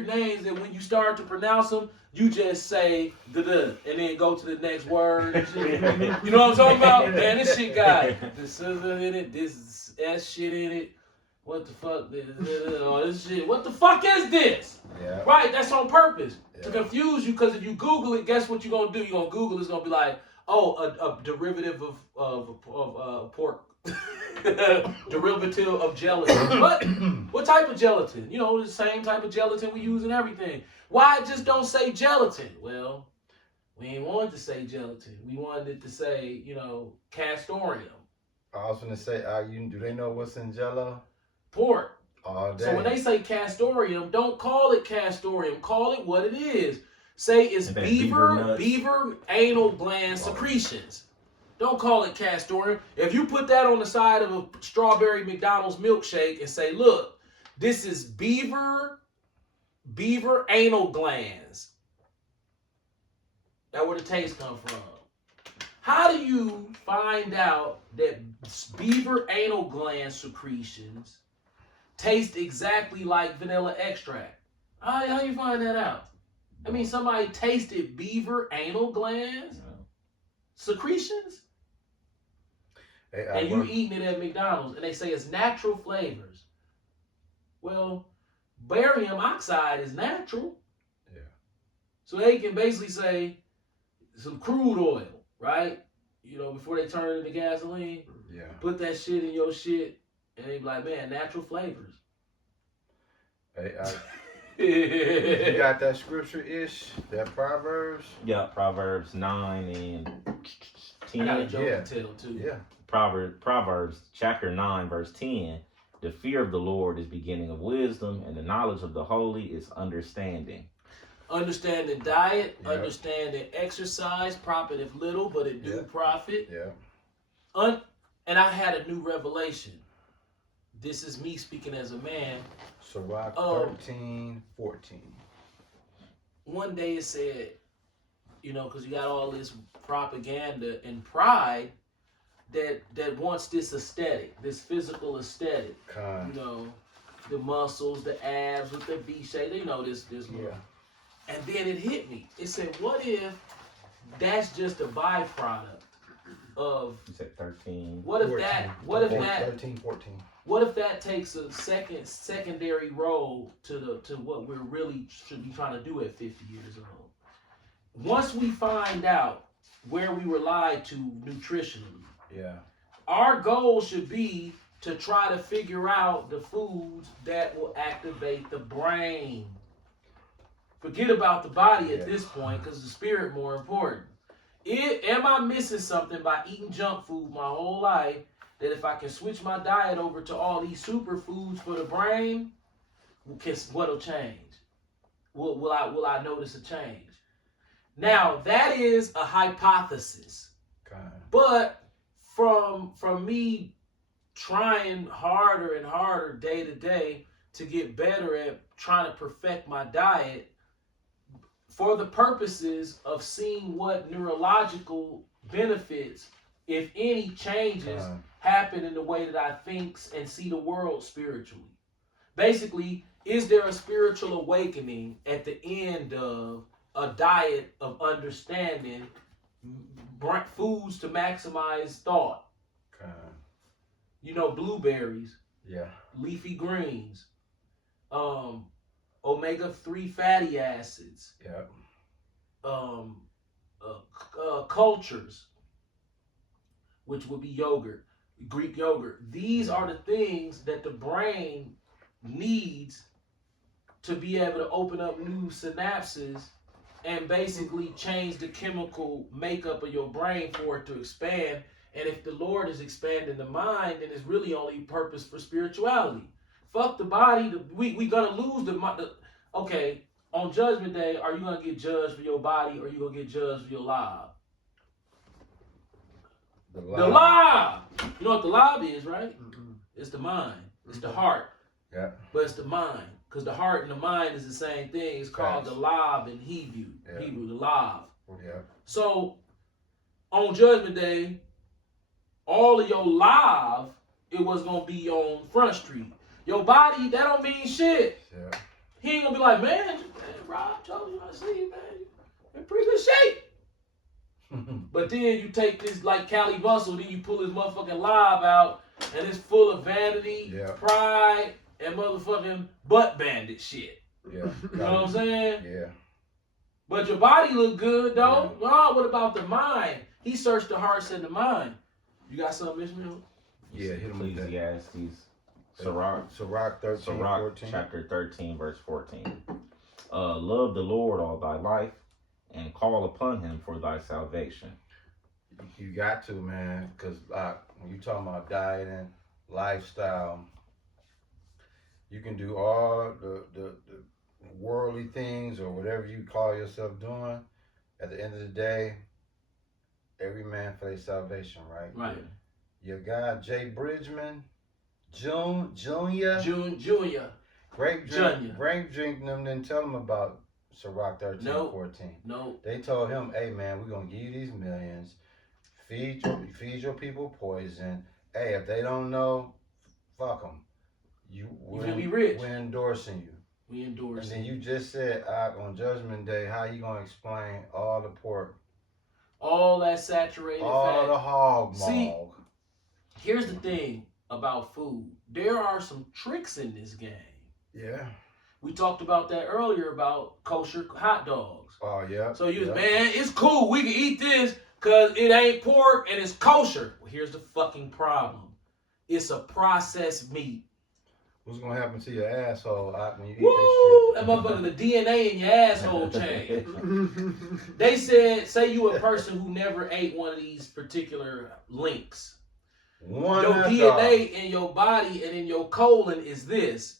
names that when you start to pronounce them, you just say da and then go to the next word. And shit. You know what I'm talking about? Man, this shit got the scissor in it, this S shit in it. What the fuck? All this shit. What the fuck is this? Yeah. Right, that's on purpose. To confuse you, because if you Google it, guess what you're going to do? You're going to Google it's going to be like, oh, a derivative of pork. Derivative of gelatin. What type of gelatin? You know, the same type of gelatin we use in everything. Why just don't say gelatin? Well, we ain't wanted to say gelatin. We wanted it to say, you know, castorium. I was gonna say, do they know what's in Jello? Pork. All day. So when they say castorium, don't call it castorium. Call it what it is. Say it's beaver anal gland secretions. Don't call it castorium. If you put that on the side of a strawberry McDonald's milkshake and say, look, this is beaver anal glands. That's where the taste comes from. How do you find out that beaver anal gland secretions taste exactly like vanilla extract? How you find that out? I mean, somebody tasted beaver anal glands secretions? And you eating it at McDonald's, and they say it's natural flavors. Well, barium oxide is natural. Yeah. So they can basically say some crude oil, right? You know, before they turn it into gasoline. Yeah. Put that shit in your shit, and they be like, man, natural flavors. Hey, you got that scripture-ish, that Proverbs? Yeah, Proverbs 9 and 10. I got a joke to tell too. Yeah. Proverbs chapter 9, verse 10. The fear of the Lord is beginning of wisdom, and the knowledge of the holy is understanding. Understanding diet, understanding exercise, profiteth little, but it do profit. Yeah. And I had a new revelation. This is me speaking as a man. Sirach 13:14. One day it said, you know, because you got all this propaganda and pride that wants this aesthetic, this physical aesthetic. You know, the muscles, the abs with the V shape. They know this look. And then it hit me. It said, what if that's just a byproduct of? You said 13. What if 14, that? What if 14, that? 13, 14. What if that takes a secondary role to what we're really should be trying to do at 50 years old? Once we find out where we were lied to nutritionally, our goal should be to try to figure out the foods that will activate the brain. Forget about the body at this point, because the spirit more important. Am I missing something by eating junk food my whole life? That if I can switch my diet over to all these superfoods for the brain, what'll change? Will I notice a change? Now that is a hypothesis, but from me trying harder and harder day to day to get better at trying to perfect my diet for the purposes of seeing what neurological benefits, if any, changes happen in the way that I think and see the world spiritually. Basically, is there a spiritual awakening at the end of a diet of understanding foods to maximize thought? You know, blueberries, leafy greens, omega-3 fatty acids, cultures, which would be yogurt, Greek yogurt. These are the things that the brain needs to be able to open up new synapses and basically change the chemical makeup of your brain for it to expand. And if the Lord is expanding the mind, then it's really only purpose for spirituality. Fuck the body. We gonna lose the. Okay, on Judgment Day, are you gonna get judged for your body, or are you gonna get judged for your life? The live. You know what the live is, right? It's the mind. It's the heart. But it's the mind. Because the heart and the mind is the same thing. It's called the live in Hebrew. The live. So, on Judgment Day, all of your live, it was going to be on Front Street. Your body, that don't mean shit. He ain't gonna be like, man, Rob told you I see you, man. You're in pretty good shape. But then you take this like Cali Muscle, then you pull his motherfucking live out, and it's full of vanity, Yeah. pride, and motherfucking butt bandit shit. Yeah. You know what I'm saying? Yeah. But your body look good though. Oh, what about the mind? He searched the hearts and the mind. You got something, Ishmael? Yeah, hit him with that. Ecclesiastes, Sirach 13, Sirach 14. chapter 13, verse 14. Love the Lord all thy life, and call upon him for thy salvation. You got to, man, because when you talking about dieting, lifestyle, you can do all the worldly things or whatever you call yourself doing. At the end of the day, every man for their salvation, right? Right. Your guy Jay Bridgman, Junior, Grape Drink them didn't tell him about Sirach 13, Nope. 14. No. They told him, hey man, we're gonna give you these millions, feed your people poison. Hey, if they don't know, fuck them. Gonna be rich. We're endorsing you. We endorse. And then you just said on Judgment Day, how you gonna explain all the pork, all that saturated all fat. the hog See, mog? Here's the thing about food. There are some tricks in this game. Yeah. We talked about that earlier about kosher hot dogs. Oh yeah. So man, it's cool. We can eat this because it ain't pork and it's kosher. Well, here's the fucking problem. It's a processed meat. What's gonna happen to your asshole when you eat Woo! that That motherfucker, the DNA in your asshole change. They said, say you a person who never ate one of these particular links. shit? One Your hot DNA dog. in your body and in your colon is this,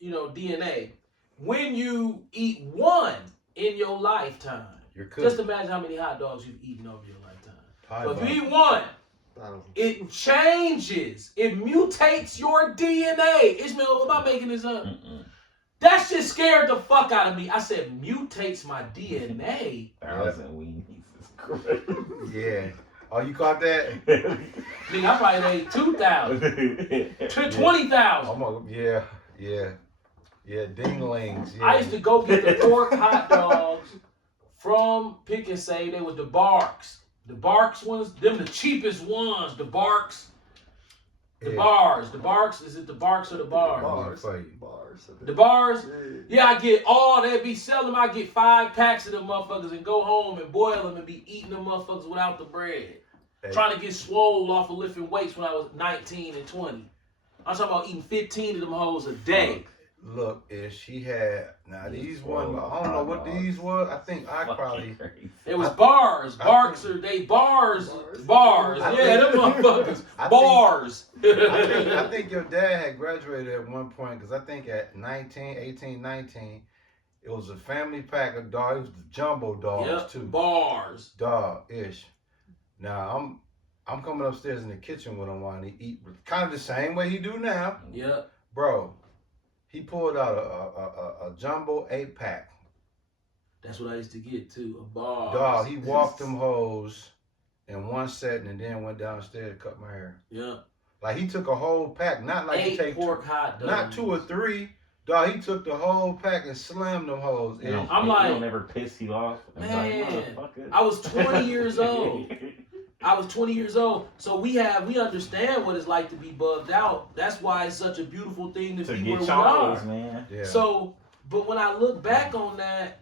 DNA. When you eat one in your lifetime, You're cooked. just imagine how many hot dogs you've eaten over your lifetime. Pie So if bomb. you eat one, it changes. It mutates your DNA. Ishmael, am I making this up? That shit scared the fuck out of me. I said, mutates my DNA. 1,000 weenies is crazy. Yeah. Oh, you caught that? Nigga, I probably ate 2,000. 20,000. Yeah, dinglings. Yeah. I used to go get the pork hot dogs from Pick and Save. They was the Barks. The Barks ones, them the cheapest ones. The Barks. The bars. The Barks, is it the Barks or the bars? Bars. The bars? Yeah, I get all, they be selling them. I get 5 packs of them motherfuckers and go home and boil them and be eating them motherfuckers without the bread. Hey. Trying to get swole off of lifting weights when I was 19 and 20. I'm talking about eating 15 of them hoes a day. Look, she had these ones. I don't know what these was. I think I probably. It was bars. Barks are they bars. Bars. I Yeah, them motherfuckers. Bars. I think your dad had graduated at one point because I think at 18, 19, it was a family pack of dogs. It was the jumbo dogs Yep, too. bars. Dog-ish. Now I'm coming upstairs in the kitchen with him while he eat kind of the same way he do now. Yep. Bro, he pulled out a jumbo 8-pack. That's what I used to get too. A bar. Dog, he walked them hoes in one setting and then went downstairs to cut my hair. Yeah. Like he took a whole pack, not like 8 he take pork hot dogs. not 2 or 3. Dog, he took the whole pack and slammed them hoes. I'm like, it'll never piss you off. Man, I was 20 years old. I was 20 years old. So we understand what it's like to be bugged out. That's why it's such a beautiful thing to be where we are. Man. Yeah. So, but when I look back on that,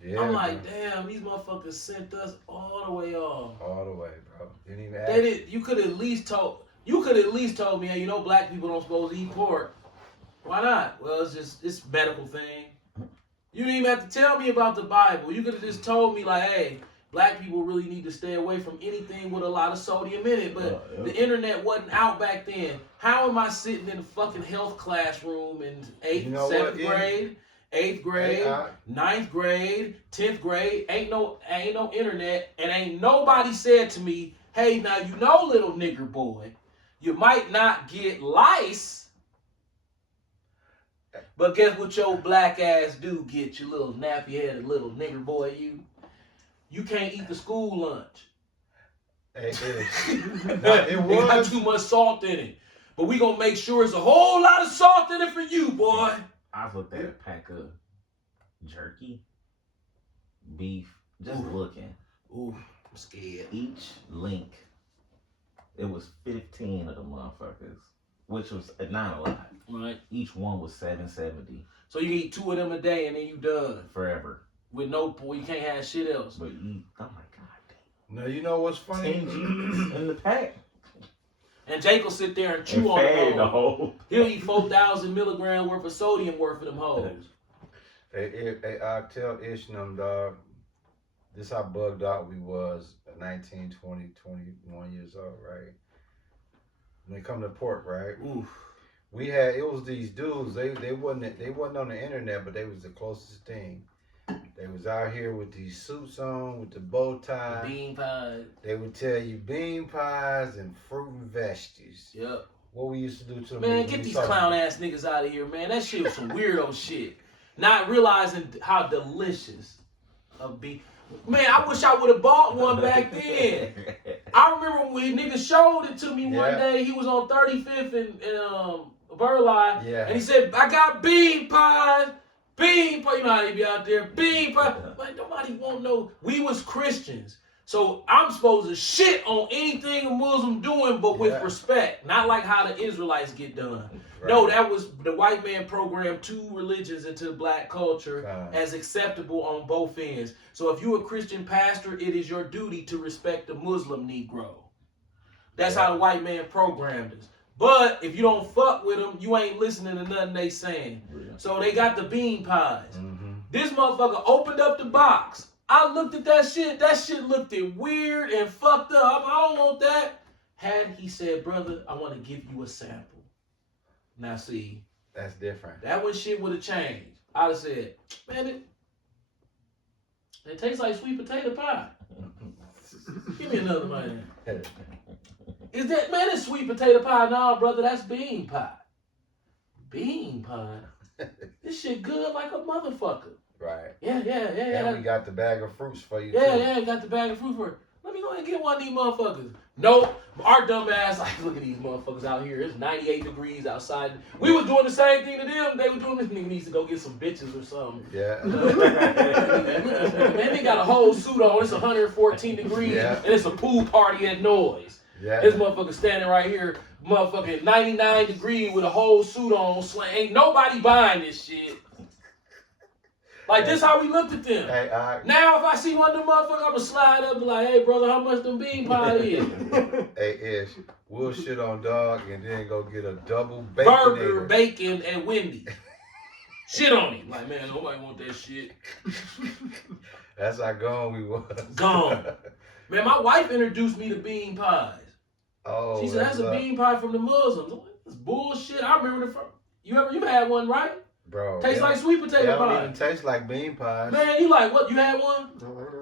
Yeah, I'm like, bro. damn, these motherfuckers sent us all the way off. All the way, bro. Didn't even ask. They did. You could at least told me, hey, black people don't supposed to eat pork. Why not? Well, it's a medical thing. You didn't even have to tell me about the Bible. You could have just told me like, hey, black people really need to stay away from anything with a lot of sodium in it. But the internet wasn't out back then. How am I sitting in a fucking health classroom in 7th grade, 8th grade, 9th grade, 10th grade? Ain't no internet, and ain't nobody said to me, hey, now little nigger boy, you might not get lice. But guess what your black ass do get, you little nappy-headed little nigger boy, you? You can't eat the school lunch. Hey, It got too much salt in it. But we gonna make sure it's a whole lot of salt in it for you, boy. I looked at a pack of jerky, beef, just Ooh. looking. Ooh, I'm scared. Each link, it was 15 of the motherfuckers, which was not a lot. Right. Each one was $7.70 So you eat 2 of them a day and then you done forever. with no. You can't have shit else. But you, oh my god, Now you know what's funny? 10 G's in the pack. And Jake will sit there and chew And on fed the the whole. whole. He'll eat 4,000 milligrams worth of sodium worth of them hoes. Hey, I tell Ish and them, dog, this how bugged out we was at 19, 20, 21 years old, right? When they come to port, right? Oof. We had, it was these dudes, they wasn't on the internet, but they was the closest thing. They was out here with these suits on, with the bow tie. Bean pie. They would tell you bean pies and fruit and veggies. Yep. What we used to do to them. Man, get these clown ass niggas out of here, man. That shit was some weirdo shit. Not realizing how delicious a beef. Man, I wish I would have bought one back then. I remember when niggas showed it to me one day. He was on 35th and Burleigh. Yeah. And he said, I got bean pies. Bean pie. You know how they be out there. Bean pie. Like, nobody won't know. We was Christians. So I'm supposed to shit on anything a Muslim doing, but with respect. Not like how the Israelites get done. Right. No, that was the white man programmed 2 religions into black culture as acceptable on both ends. So if you're a Christian pastor, it is your duty to respect the Muslim Negro. That's how the white man programmed us. But if you don't fuck with them, you ain't listening to nothing they saying. So they got the bean pies. Mm-hmm. This motherfucker opened up the box. I looked at that shit. That shit looked weird and fucked up. I don't want that. Had he said, brother, I want to give you a sample. Now see, That's different. that when shit would have changed. I'd have said, man, it tastes like sweet potato pie. Give me another man. Is that, man, it's sweet potato pie? No, brother, that's bean pie. Bean pie? This shit good like a motherfucker. Right. Yeah. And we got the bag of fruits for you too. Yeah, got the bag of fruit for it. Let me go ahead and get one of these motherfuckers. Nope. Our dumb ass, like, look at these motherfuckers out here. It's 98 degrees outside. We was doing the same thing to them. They were doing this. Nigga needs to go get some bitches or something. Yeah. Man, they got a whole suit on. It's 114 degrees. And it's a pool party at Noise. Yeah. This motherfucker standing right here, motherfucking 99 degrees with a whole suit on. Ain't nobody buying this shit. Like, this how we looked at them. Hey, Now, if I see one of them motherfuckers, I'm going to slide up and be like, hey, brother, how much them bean pie is? hey, Ish, we'll shit on dog and then go get a double Burger, baconator. bacon, and Wendy's. Shit on him. Like, man, nobody want that shit. That's how gone we was. Gone. Man, my wife introduced me to bean pies. Oh, She said, that's a bean pie from the Muslims. It's bullshit. I remember the first. You had one, right? Bro. Tastes like sweet potato They don't pie. even taste like bean pies. Man, you like what? You had one?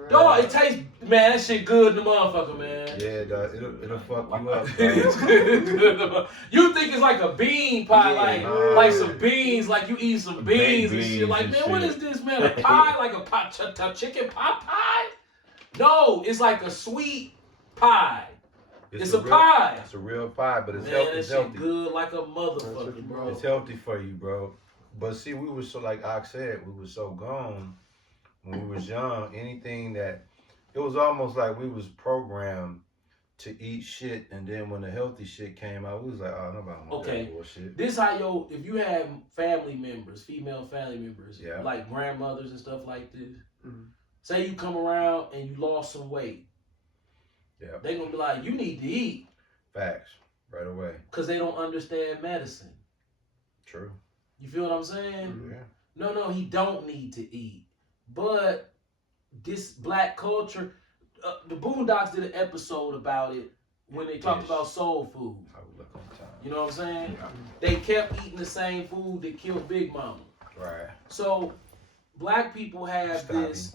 Dog, it tastes, man, that shit good in the motherfucker, man. Yeah, dog, it'll fuck you up, It's bro. good. You think it's like a bean pie, like some beans, like you eat some beans and shit. Like, man, what is this, man? A pie? Like a chicken pot pie? No, it's like a sweet pie. It's a pie. It's a real pie, but it's Man, healthy. that It's shit healthy. good like a motherfucker, bro. It's healthy for you, bro. But see, we were so, like Ox said, we were so gone when we was young. Anything that, it was almost like we was programmed to eat shit, and then when the healthy shit came out, we was like, oh, nobody want that bullshit. This how if you have family members, female family members, Yeah. like grandmothers and stuff like this, say you come around and you lost some weight. Yeah. They gonna be like, you need to eat. Facts. Right away. Because they don't understand medicine. True. You feel what I'm saying? Yeah. No, he don't need to eat. But this black culture, the Boondocks did an episode about it when they talked about soul food. I would look on time. You know what I'm saying? They kept eating the same food that killed Big Mama. Right. So black people have Stop this